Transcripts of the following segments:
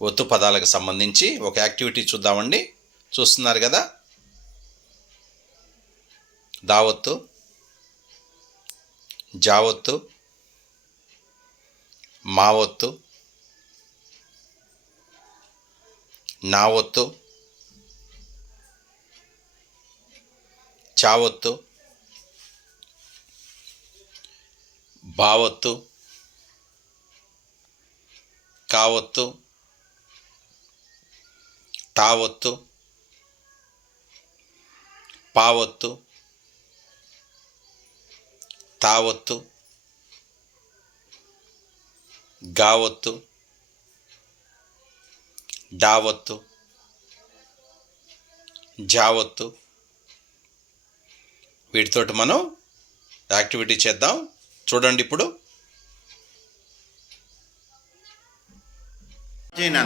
ఒత్తు పదాలకు సంబంధించి ఒక యాక్టివిటీ చూద్దామండి. చూస్తున్నారు కదా. దావత్తు, జావత్తు, మావత్తు, నావత్తు, చావత్తు, బావత్తు, కావత్తు, తావత్తు, పావత్తు, తావత్తు, గావత్తు, డావత్తు, జావత్తు. వీటితోటి మనం యాక్టివిటీ చేద్దాం. చూడండి ఇప్పుడు. చేయనా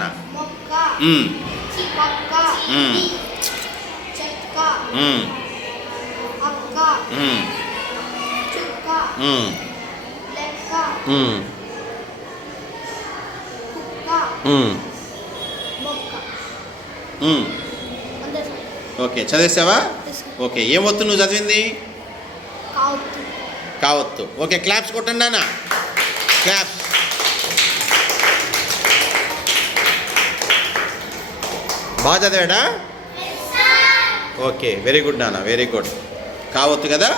ఓకే, చదివేసావా? ఓకే, ఏం వత్తు నువ్వు చదివింది? కావత్తు. ఓకే, క్లాప్స్ కొట్టండి నాన్న, క్లాప్స్. బాగా చదివాడా? ఓకే, వెరీ గుడ్ నాన్న, వెరీ గుడ్. కావత్తు కదా.